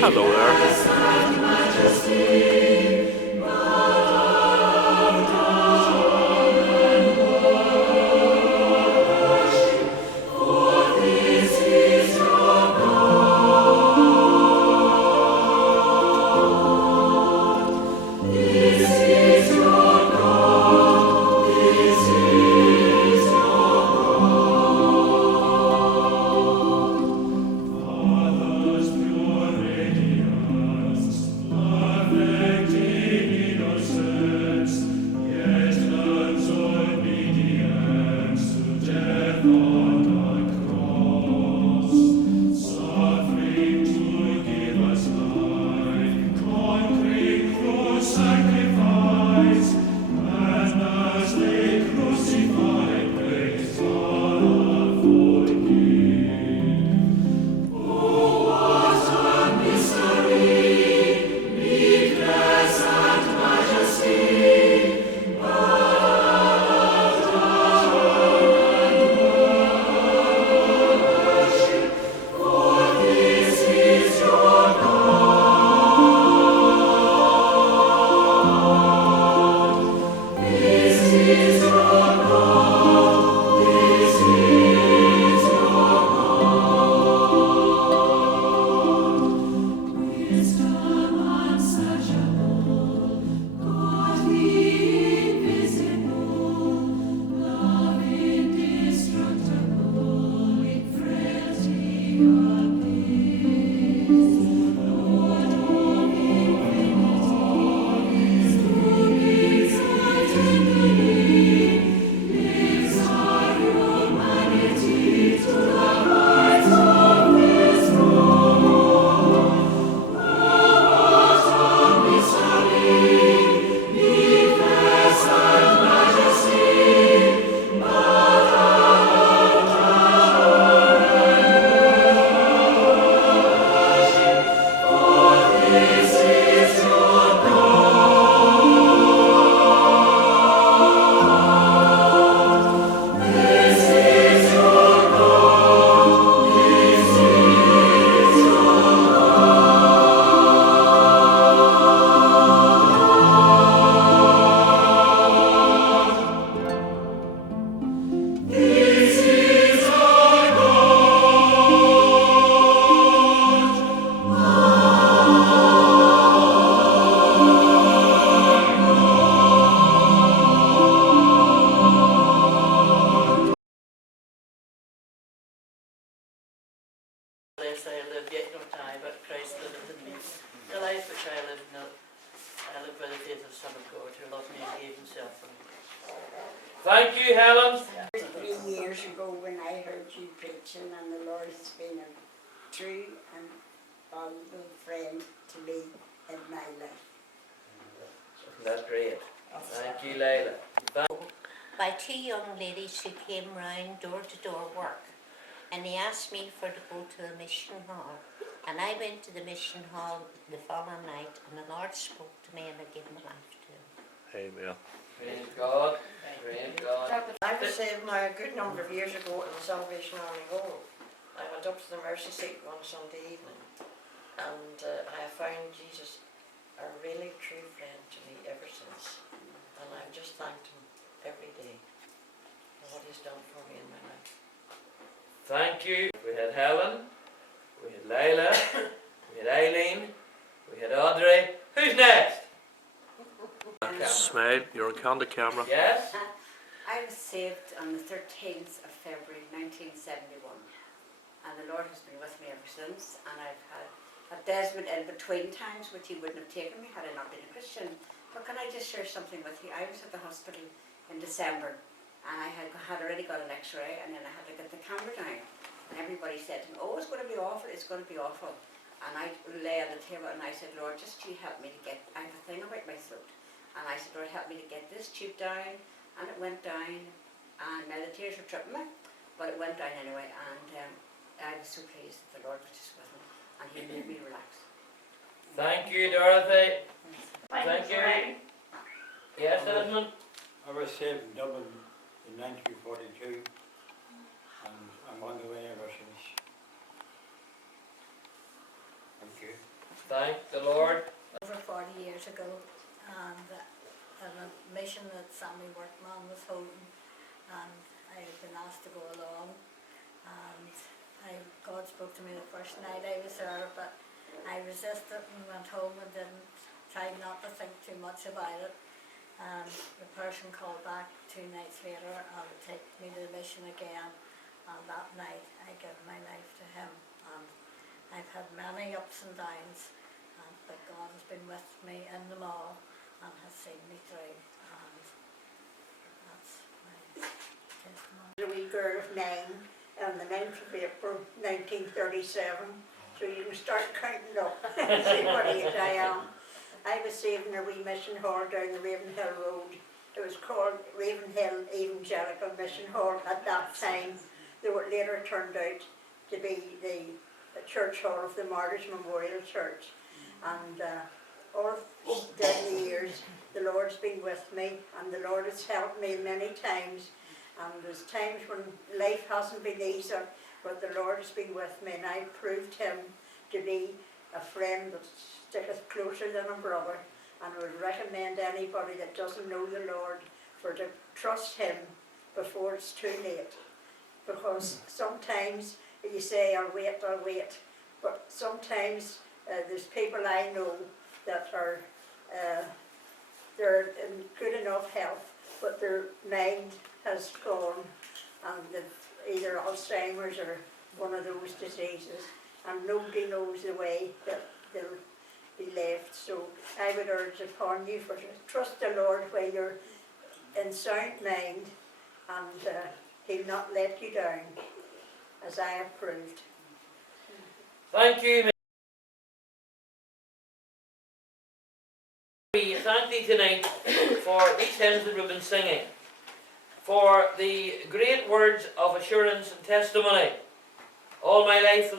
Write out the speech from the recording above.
Hello there. I live, yet not I, but Christ liveth in me. The life which I live not, I live by the faith of the Son of God, who loved me and gave himself for me. Thank you, Helen. 3 years ago when I heard you preaching, and the Lord has been a true and valuable friend to me in my life. That's great. Thank you, Layla. By two young ladies who came round door to door work, and they asked me to go to the mission hall, and I went to the mission hall the following night, and the Lord spoke to me and I gave my life to him. Amen. Praise God. Praise God. I was saved now a good number of years ago in the Salvation Army Hall. I went up to the mercy seat one Sunday evening, and I have found Jesus a really true friend to me ever since, and I've just thanked him every day for what he's done for me in my life. Thank you. We had Helen, we had Layla, we had Aileen, we had Audrey. Who's next? Smile, you're on the camera. Yes? I was saved on the 13th of February 1971, and the Lord has been with me ever since, and I've had Desmond in between times which he wouldn't have taken me had I not been a Christian. But can I just share something with you? I was at the hospital in December, and I had already got an x-ray, and then I had to get the camera down, and everybody said to me, oh, it's going to be awful, it's going to be awful. And I lay on the table and I said, Lord, just you help me to get, I have a thing about my throat. And I said, Lord, help me to get this tube down. And it went down, and now the tears were tripping me, but it went down anyway, and I was so pleased that the Lord was just with me, and He made me relax. Thank you, Dorothy. Thank you. Yes, Desmond? I was saved in Dublin in 1942 and I'm on the way ever since. Thank you. Thank the Lord. Over 40 years ago, and a mission that Sammy Workman was holding, and I had been asked to go along, and God spoke to me the first night I was there, but I resisted and went home and tried not to think too much about it. And the person called back 2 nights later and took me to the mission again, and that night I gave my life to him. And I've had many ups and downs, but God has been with me in them all and has seen me through, and that's my testimony. A wee girl of 9 on the 9th of April 1937, so you can start counting up and see what age I am. I was saved in a wee mission hall down the Ravenhill Road. It was called Ravenhill Evangelical Mission Hall at that time. They were later turned out to be the church hall of the Martyrs Memorial Church. And all down the years, the Lord's been with me, and the Lord has helped me many times. And there's times when life hasn't been easier, but the Lord has been with me, and I've proved Him to be a friend that sticketh closer than a brother, and I would recommend anybody that doesn't know the Lord for to trust Him before it's too late. Because sometimes you say, I'll wait, but sometimes there's people I know that are they're in good enough health, but their mind has gone, and they've either Alzheimer's or one of those diseases, and nobody knows the way that they'll be left. So I would urge upon you to trust the Lord when you're in sound mind, and He'll not let you down, as I have proved. Thank you. We thank Thee tonight for these hymns that we've been singing, for the great words of assurance and testimony. All my life